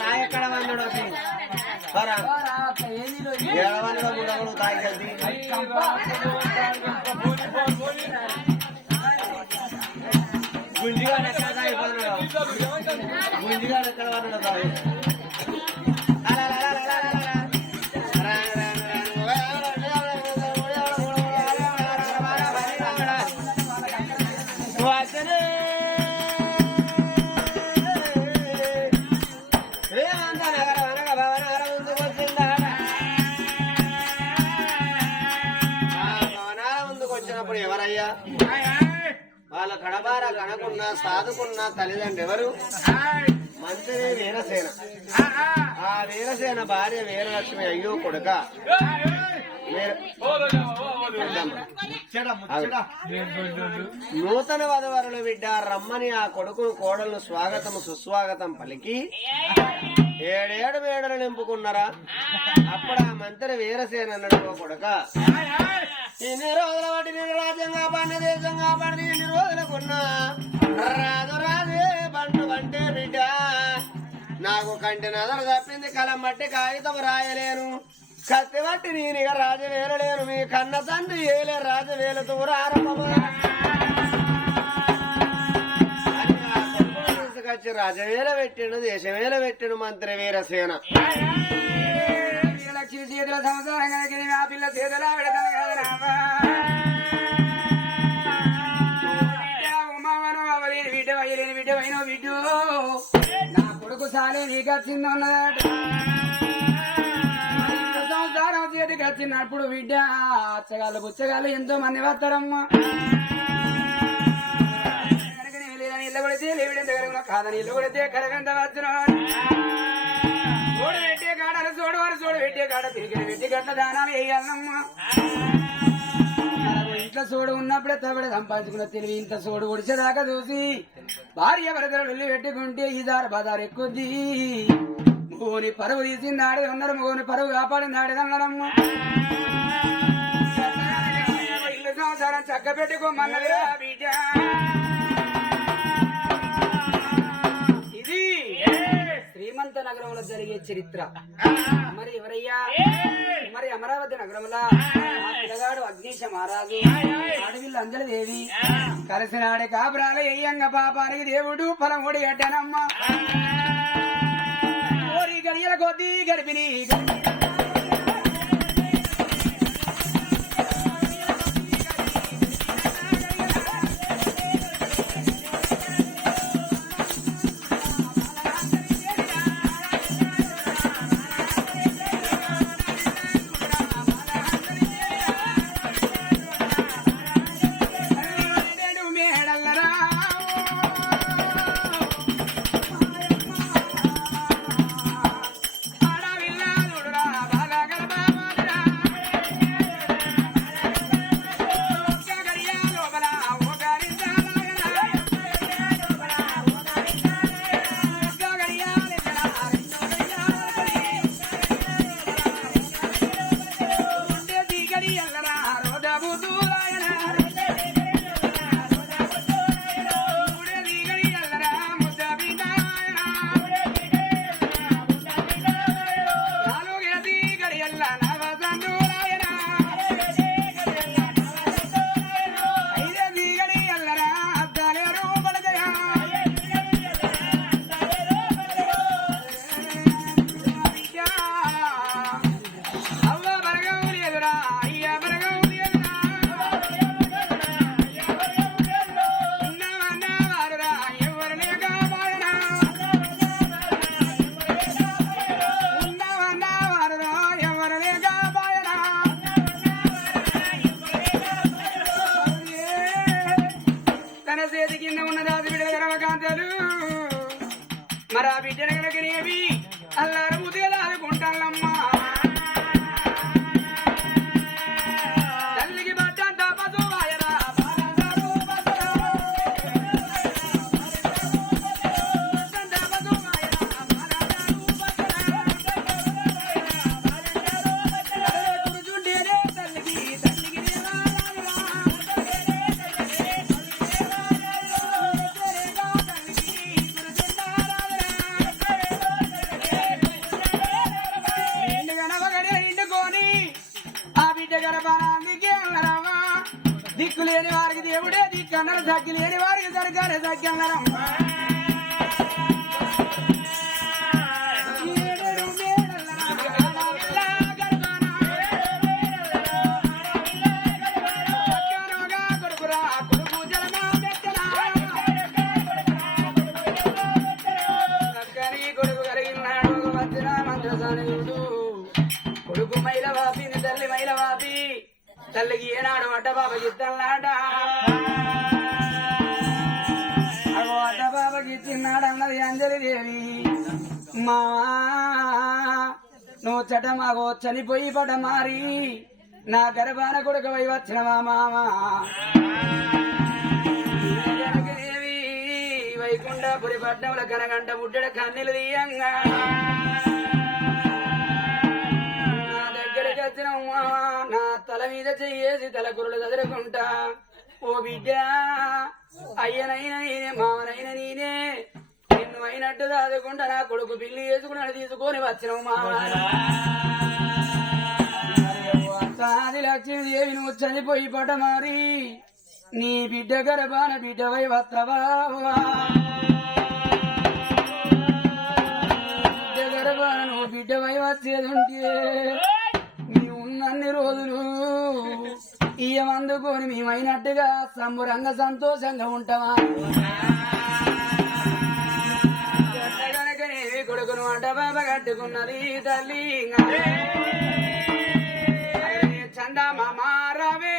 తాగెక్కడ వందడు ఏడవన్నదో గుడవులు తాగేది గుంజిగా ఎక్కడ తాగిపోతున్నాడు గుంజిగా ఎక్కడ వన్నాడు తాగి ఎవరయ్యా వాళ్ళ కడబార కనకున్నా సాదుకున్న తల్లిదండ్రులు ఎవరు మంత్రి వీరసేన ఆ వీరసేన భార్య వీరలక్ష్మి అయ్యో కొడుక నూతన వధవరులు బిడ్డ రమ్మని ఆ కొడుకును కోడలను స్వాగతం సుస్వాగతం పలికి 7 మేడలు నింపుకున్నారా అప్పుడు ఆ మంత్రి వీరసేన అన్నాడు కొడుక ఇన్ని రోజుల బట్టి నేను రాజ్యం కాపాడిన దేశం కాపాడిన ఎన్ని రోజులకున్నా రాజు రాజే బంటు అంటే బిడ్డ నాకు కంటి నదరు తప్పింది కలం బట్టి కాగితం రాయలేను కత్తి బట్టి నేనిగా రాజవేలలేను మీ కన్న తండ్రి ఏలే రాజవేలతో తీసుకొచ్చి రాజవేల పెట్టిండు దేశవేల పెట్టిండు మంత్రి వీరసేన లక్ష్మి చేతుల సంసారం కనుక ఆ పిల్ల చేతుల పెడతాను కదా ఉమావను అవలేని బిడ్డ వయ్యలేని బిడ్డ అయిన బిడ్డు నా కొడుకు సాలే నీకు వచ్చిందన్నదట సంసారం చేతికి వచ్చినప్పుడు బిడ్డ అచ్చగాళ్ళు బుచ్చగాళ్ళు ఎంతో మంది వస్తారమ్మా ఇల్లు కొడితే లేవిడంత కరగను కాదని ఇల్లు కొడితే కరగంత వచ్చినాడు చూడు పెట్టే కాడలు చూడవారు చూడు పెట్టే కాడ తిరిగి పెట్టి గట్ల దానాలు వేయాలమ్మా ఇంట్లో చూడు ఉన్నప్పుడే తవిడ సంపాదించుకున్న తెలివి ఇంత చూడు ఒడిచేదాకా చూసి భార్య భరతలు పెట్టుకుంటే ఈ దారి బజారు ఎక్కుద్ది మగోని పరువు తీసింది ఆడే ఉన్నారు మగోని పరువు కాపాడింది ఆడేదన్నారమ్మా ఇల్లు సంసారం చక్క పెట్టుకోమన్నదిరా బిడ్డ ఇది శ్రీమంత నగరంలో జరిగే చరిత్ర మరి ఎవరయ్యా మరి అమరావతి నగరంలో ఆ పిల్లగాడు అగ్నిశ మహారాజు అడవిల్లు అందరి దేవి కలిసినాడే కాపురాల ఎయ్యంగ పాపానికి దేవుడు ఫలం ఒడి అడ్డానమ్మా ఓరి గడియల కొద్దీ గడిపిని మరి ఆ బిడ్డను కనుకనేవి అల్లారు ముదిగా ఆదుకుంటానమ్మా తల్లికి బట్టంతా పశువాయరా లేని వారికి దేవుడే దిక్కన్నారు సగ్గి లేని వారికి సరికాలే సగ్గి అన్నారు కొడుకు మైలవాపిని తల్లి మైలవాపి తల్లికి ఏనాడు అడ్డ బాబకి ఇద్దన్నాడ అడ్డ బాబకి ఇచ్చిన్నాడు అన్నది అంజలి దేవి మా నువ్వు చట మాగో చనిపోయి పట మారి నా గర్భాన కొడుకు వై వచ్చినవా మామా దేవి వైకుంఠపురి పట్టణంలో కనగంట ముట్టడ కన్నీలు తీయంగా నా తల మీద చెయ్యేసి తల కురులు చదురుకుంటా ఓ బిడ్డ అయ్యనైనా నేనే మామనైనా నేనే నిన్ను అయినట్టు చదువుకుంటా నా కొడుకు పిల్లి వేసుకున్నాడు తీసుకొని వచ్చినవు మామ ఆది లక్ష్మీదేవి నువ్వు చనిపోయి పట మారి నీ బిడ్డ గర్భాన బిడ్డవై వత్తవా బిడ్డ గర్భాన నువ్వు బిడ్డవై వచ్చేదుంటే అన్ని రోజులు ఇయ్యమందుకొని మేమైనట్టుగా సంబురంగా సంతోషంగా ఉంటామా కనుకనేవి కొడుకును అంట బాబ కట్టుకున్నది తల్లి చందా మామారావే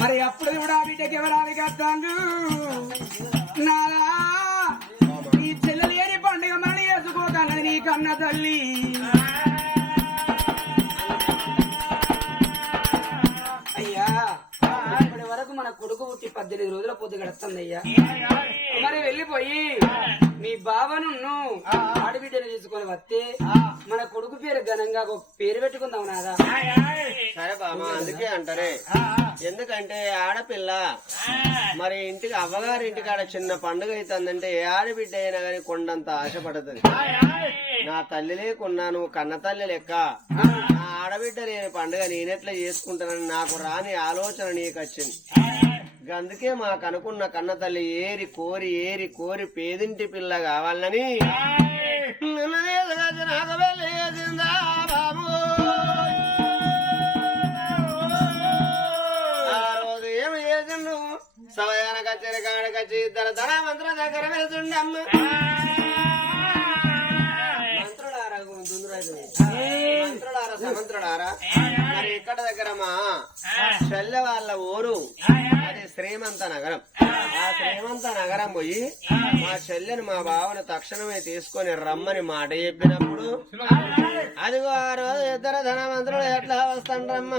మరి అప్పుడు కూడా బిడ్డకి ఎవరాలి కట్టాను నాలా నీ చెల్లెలు ఏని పండుగ మళ్ళీ వేసుకోతానది నీ కన్న తల్లి అయ్యా ఇప్పటి వరకు మన కొడుకు పుట్టి 18 రోజుల పొద్దు గడుస్తుంది అయ్యా మరి వెళ్ళిపోయి మీ బావను ఆడబిడ్డను తీసుకొని వస్తే మన కొడుకు పేరు ఘనంగా ఒక పేరు పెట్టుకుందాం నాదా సరే బాబా అందుకే అంటారే ఎందుకంటే ఆడపిల్ల మరి ఇంటికి అవ్వగారి ఇంటికాడ చిన్న పండుగ అవుతుందంటే ఏ ఆడబిడ్డ అయినా గానీ కొండంత ఆశపడుతుంది నా తల్లి లేకున్నా నువ్వు కన్న తల్లి లెక్క నా ఆడబిడ్డ లేని పండుగ నేనెట్లా చేసుకుంటానని నాకు రాని ఆలోచన నీకు వచ్చింది అందుకే మాకు అనుకున్న కన్న తల్లి ఏరి కోరి పేదింటి పిల్ల కావాలని బాబు ఆ రోజు ఏమి చేసిండు సమయాన కచ్చేరి కాడకచ్చి ఇద్దరు ధన మంత్రుల దగ్గర వెళ్తుండమ్మ మంత్రులారా మంత్రులారా సమంత్రులారా మరి ఇక్కడ దగ్గర మా చెల్లె వాళ్ళ ఊరు అది శ్రీమంత నగరం. ఆ శ్రీమంత నగరం పోయి మా చెల్లెని మా బావను తక్షణమే తీసుకొని రమ్మని మాట చెప్పినప్పుడు అదిగో ఆ రోజు ఇద్దరు ధనవంతులు ఎట్లా వస్తాండ్రమ్మ.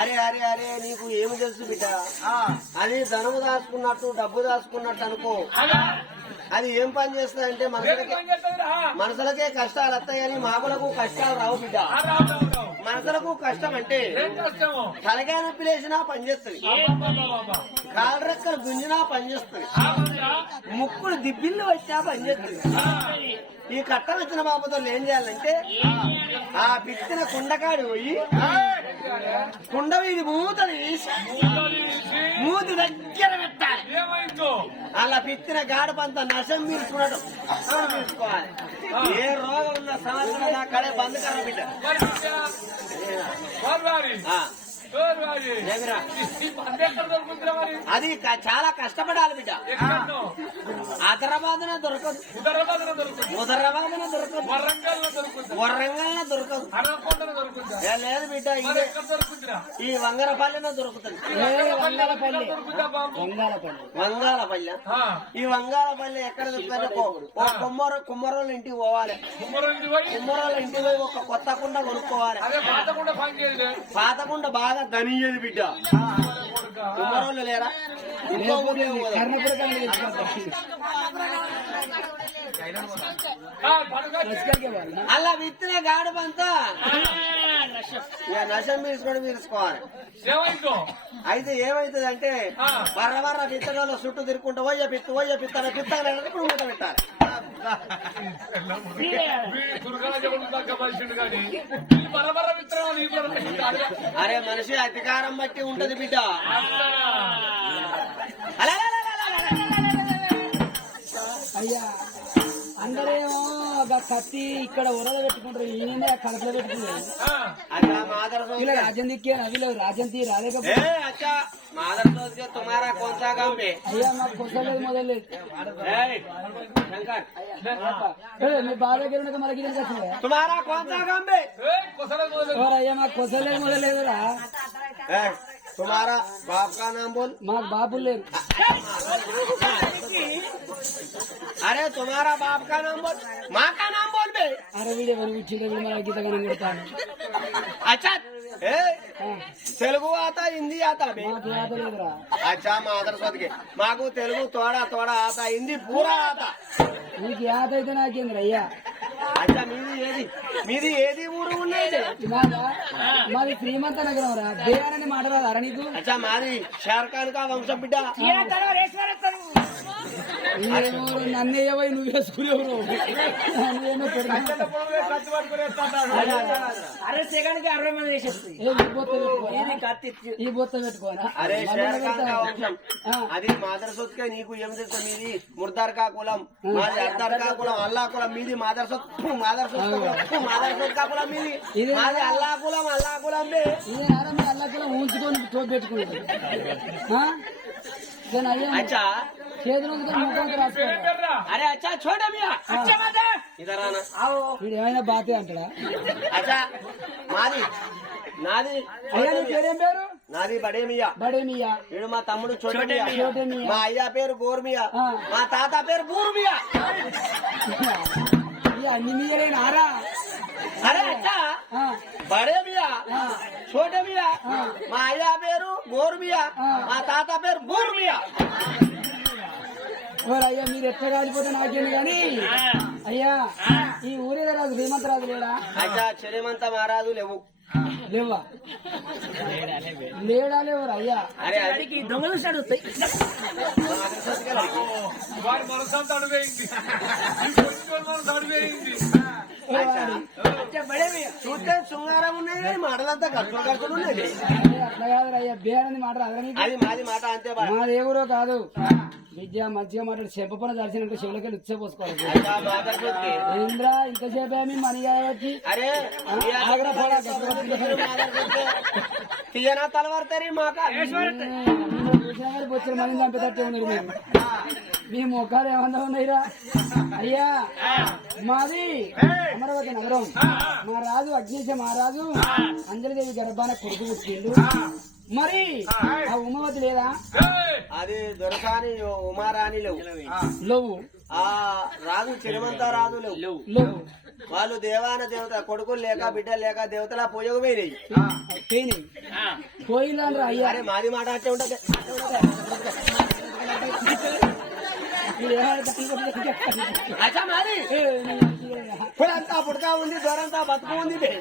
అరే అరే అరే నీకు ఏమి తెలుసు బిడ్డ? అది ధనము దాచుకున్నట్టు డబ్బు దాచుకున్నట్టు అనుకో. అది ఏం పని చేస్తుందంటే మనసులకే కష్టాలు వస్తాయని మాకులకు కష్టాలు రావు బిడ్డ. మనసులకు కష్టం అంటే తలకాయ నొప్పి లేచినా పనిచేస్తుంది, కాలు రెక్కలు గుంజినా పనిచేస్తుంది, ముక్కులు దిబ్బిళ్ళు వచ్చినా పనిచేస్తుంది. ఈ కట్టం వచ్చిన బాబుతో ఏం చేయాలంటే ఆ పిచ్చిన కుండకాడి పోయి కుండ వీధి మూతలు వేసి మూతి దగ్గర పెట్టాలి. అలా పిచ్చిన గాడపంత నశం పీల్చుకున్నట్టు పీల్చుకోవాలి. ఏ రోగం ఉన్న సంవత్సరం అక్కడే బంద్ కర బిడ్డ. అది చాలా కష్టపడాలి బిడ్డ. హైదరాబాద్ దొరకదు, హుదరాబాద్ దొరకదు, వరంగల్ దొరకదు. లేదు బిడ్డ, ఈ వంగరపల్లిన దొరుకుతుంది. వంగాలపల్లి ఈ వంగాలపల్లి ఎక్కడ దొరుకుతుంది? కుమ్మరోళ్ళ ఇంటికి పోవాలి. కుమ్మరోళ్ళ ఇంటికి పోయి ఒక కొత్త కుండ కొనుక్కోవాలి. పాతకుండ బాగా ధనియ్యేది బిడ్డ. కుమ్మరోళ్ళు లేరా? అలా విత్తిన గాడపంతా నశం తీసుకోవాలి. అయితే ఏమైతుంది అంటే బర్ర విత్తనాలు చుట్టూ తిరుక్కుంటూ పిత్తన ఇప్పుడు మూట పెట్టాలి. అరే మనిషి అధికారం బట్టి ఉంటది బిడ్డ. అయ్యా అందరేమో కత్తి ఇక్కడ ఉరద పెట్టుకుంటారు ఈయన కడపలో పెట్టుకుంటారు अच्छा मादर सोच ఇలా రాజన్ దిక్కే అవిలో రాజన్ తీ రాలేకపోతే ए अच्छा मादर सोच के तुम्हारा कौन सा काम है అయ్యా మాకు కొసలేదు మొదలేదు ए, शंकर మీ బాధ దగ్గర మనకి तुम्हारा कौन सा काम है అయ్యా మాకు కొసలేదు మొదలేదురా ए, तुम्हारा बाप का नाम बोल మాకు బాబులు లేరు अरे तुम्हारा बाप का नाम बोल माँ का नाम बोल बे అరే వీడియో ఇచ్చిండే మన గీత గణం కొడతాను अच्छा ए తెలుగు आता हिंदी आता बे మాకు యాద లేదురా अच्छा मादर सोच के माँ को तेलुगु थोड़ा थोड़ा आता हिंदी पूरा आता నీకు యాద అయితే నాకేంద్ర అయ్యా अच्छा మీది ఏది ఊరు ఉన్నది మాదా మాది శ్రీమంత నగరం రా దేయాలని మాట్లాడారా నీకు अच्छा మాది షార్ఖాన్ కా వంశం బిడ్డ నన్ను ఏవై నువ్వు వేసుకునేవరు నన్నేమో అరే సెకండ్ కి 60 మంది వేసేస్తుంది ఈ బొత్త పెట్టుకోనా అరే షార్ఖాన్ కా వంశం అది మాదర్ సొత్ కే నీకు ఏం తెలుసు మీది ముర్దార్ కా కులం మాది అర్దార్ కా కులం అల్లా కులం మీది మాదర్ సొత్ కా కులం మీది మాది అల్లా కులం బే ఇదే ఆరామ అల్లకులో ఉంచుకొని తోడు పెట్టుకునేది దాని అయ్యా अच्छा చేతులు ఉంచుకొని ముఖంతో రాసుకోవాలి अरे अच्छा छोटे मियाँ अच्छा मादर इधर आना వీడు ఏమైనా బాతే అంటాడా अच्छा మాది నాది అయ్యా నీ పేరేం పేరు నాది బడే మియా బడే మియా వీడు మా తమ్ముడు చోటే మియా చోటే మియా. మా అయ్య పేరు గోర్ మియా ఆ. మా తాత పేరు బూర్ మియా ఈ అన్ని మియలేని ఆరా అరే అచ్చా బడే మియా చోటే మియా మా అయ్య పేరు గోర్ మియా మా తాత పేరు బూర్ మియా ఓరు అయ్యా మీరు ఎట్లా కాలిపోతే నాకేంది కానీ అయ్యా ఈ ఊరేదో రాజు శ్రీమంత రాజు లేడా అచ్చా శ్రీమంత మహారాజు లేవు లేవా లేడా లేవరు అయ్యా అరే అది దొంగలు అడుగుతాయి వారి మనసంతా అడుగైంది అడుగైంది చూస్తే శృంగారం ఉన్నాయి కానీ మాటలంతా ఖర్చులు ఉన్నాయి అట్లా కాదు అయ్యా బేరని మాట రాదురా నీకు? అది మాది మాట అంతే బా. మా దేవుడో కాదు విద్య మంచిగా మాట్లాడి చెంపపన దర్శనంటే చెవులకి లుచ్చే పోసుకోవాలి అచ్చా మాదర్ సొత్కే. ఏంద్రా ఇంతసేపు ఏమి మనీ కాయొచ్చి अरे आगरा फोड़ा, తీయనా తలవారు తెరి మాక వచ్చిన మనీ చంపేటట్టే ఉన్నారు మీరు మీ మొక్కలు ఏమన్నా ఉన్నాయిరా అయ్యా మాది అమరావతి నగరం మా రాజు అగ్నిశ మహారాజు అంజలిదేవి గర్భాన కొడుకు పుట్టిండు మరి ఆ ఉమావతి లేదా అది దొరకాని ఉమారాణి లేవు లోవు ఆ రాజు చిరమంత రాజు లేవు లోవు వాళ్ళు దేవాన దేవత కొడుకులు లేక బిడ్డ లేక దేవతలా పోయకు పోయినాయి పోయినాయి పోయిందండ్రా అయ్యా అరే మాది మాట అట్టే ఉంటది అచ్చా మాది ఇప్పుడంతా పుడతా ఉంది దొరంతా బతుకు ఉంది బే.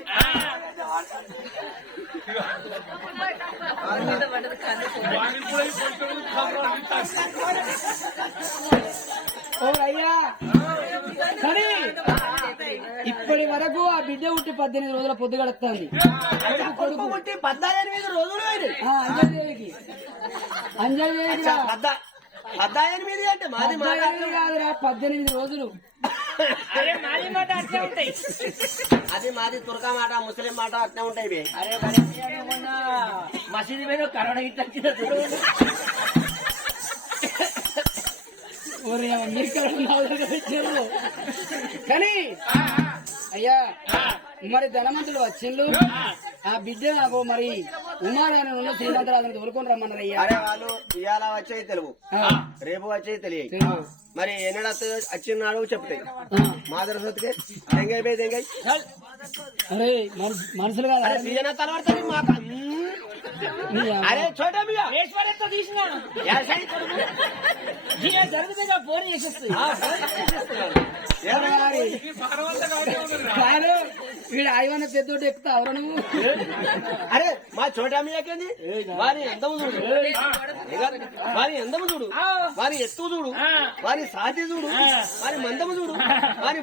వారిని కూడా ఈ పొట్టలు కాపాడుతారు. ఓ అయ్యా సరే ఇప్పటి వరకు ఆ బిడ్డ ఉట్టి 18 రోజుల పొద్దు గడుస్తుంది కొడుకు పుట్టి 18 రోజులు అయినాయి. అంజలిదేవికి అంజలిదేవికి రా. 18 అంటే మాది మాట 18 కాదురా 18 రోజులు అరే మాది మాట అట్లే ఉంటాయి అది మాది తుర్కా మాట ముస్లిం మాట అట్నే ఉంటాయి బే. అరే మరి మొన్న మసీదు మీద కరోనా గిట్ల వచ్చింది ఓరి అమ్మ, మీరు కడుపు నా దగ్గరకు వచ్చారు. కానీ అయ్యా మరి ధనవంతులు వచ్చిండ్రు ఆ బిడ్డ నాకు మరి ఉమారాయణ ఉన్న శ్రీమంతరాజుని తోలుకొని రమ్మన్నారు అయ్యా అరే వాళ్ళు ఇవాళ వచ్చేది తెలుగు ఆ, రేపు వచ్చేది తెలియదు తెలుగు. మరి ఎన్నడ వచ్చినాడు చెప్తాయి ఆ, మాదర సొత్తుకే దెంగై బే దెంగై అరే మనుషులు కాదు అరే తీయన తలవాడుతుంది మాట నీ అమ్మ. అరే చోట మియా ఈశ్వరత్తో తీసినాను యాసై కొడుకు. జరుగుతుంది ఫోన్ చేసేస్తుంది ఆ, ఫోన్ చేసేస్తున్నాడు. ఏమన్నా? ఈ భారవంతా కాబట్టి ఉన్నది రా. కాదు వీడు ఆయవన్న పెద్దోటి ఎక్కుతా ఎవరు నువ్వు అరే మా చోటా మియాకేంది వారి అందము చూడు వారి అందము చూడు వారి ఎత్తు చూడు వారి సాతి చూడు వారి మందము చూడు వారి